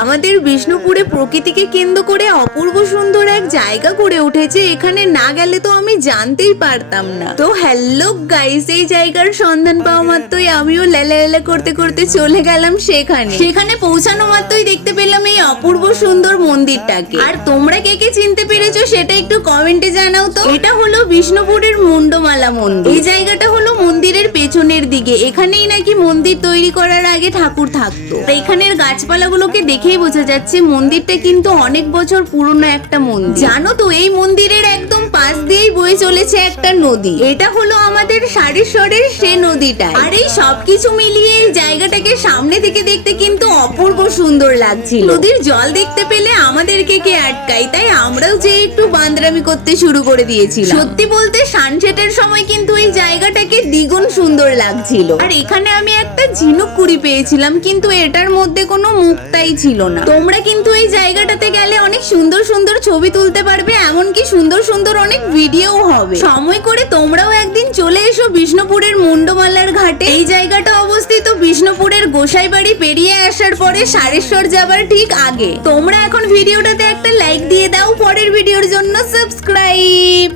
আমাদের বিষ্ণুপুরে প্রকৃতিকে কেন্দ্র করে অপূর্ব সুন্দর এক জায়গা গড়ে উঠেছে, এখানে না গেলে তো আমি জানতেই পারতাম না। তো হ্যালো গাইস, এই জায়গার সন্ধান পাওয়া মাত্রই আমিও লেলা করতে করতে চলে গেলাম সেখানে পৌঁছানো মাত্রই দেখতে পেলাম এই অপূর্ব সুন্দর মন্দিরটাকে। আর তোমরা কে কে চিনতে পেরেছো সেটা একটু কমেন্টে জানাও তো। এটা হলো বিষ্ণুপুরের মুন্ডমালা মন্দির। এই জায়গাটা হলো মন্দিরের পেছনের দিকে, এখানেই নাকি মন্দির তৈরি করার আগে ঠাকুর থাকতো। এখানের গাছপালাগুলোকে দেখেই বোঝা যাচ্ছে মন্দিরটা কিন্তু অনেক বছর পুরনো একটা মন্দির। জানো তো এই মন্দিরের একদম পাশ দিয়েই বয়ে চলেছে একটা নদী, এটা হলো আমাদের সারেশ্বরের সে নদীটা। আর এই সবকিছু মিলিয়ে এই জায়গাটাকে সামনে থেকে দেখতে কিন্তু অপূর্ব সুন্দর লাগছিল। নদীর জল দেখতে পেলে আমাদেরকে কে আটকায়, তাই আমরাও যে একটু বান্দরামি করতে শুরু করে দিয়েছিলাম। সত্যি বলতে সানসেটের সময় কিন্তু এই জায়গাটাকে দ্বিগুণ সুন্দর লাগছিল। আর এখানে আমি একটা ঝিনুক কুড়ি পেয়েছিলাম, কিন্তু এটার মধ্যে কোনো মুক্তাই ছিল না। তোমরা কিন্তু এই জায়গাটাতে গেলে অনেক সুন্দর সুন্দর ছবি তুলতে পারবে, এমনকি সুন্দর সুন্দর অনেক ভিডিও হবে। সময় করে তোমরাও একদিন চলে এসো বিষ্ণুপুরের মুন্ডমালার ঘাটে। এই জায়গাটা অবস্থিত বিষ্ণুপুরের গোসাইবাড়ি পেরিয়ে আসার পরে সারেশ্বর যাবার ঠিক আগে। তোমরা এখন ভিডিওটাতে একটা লাইক দিয়ে দাও, পরের ভিডিওর জন্য সাবস্ক্রাইব।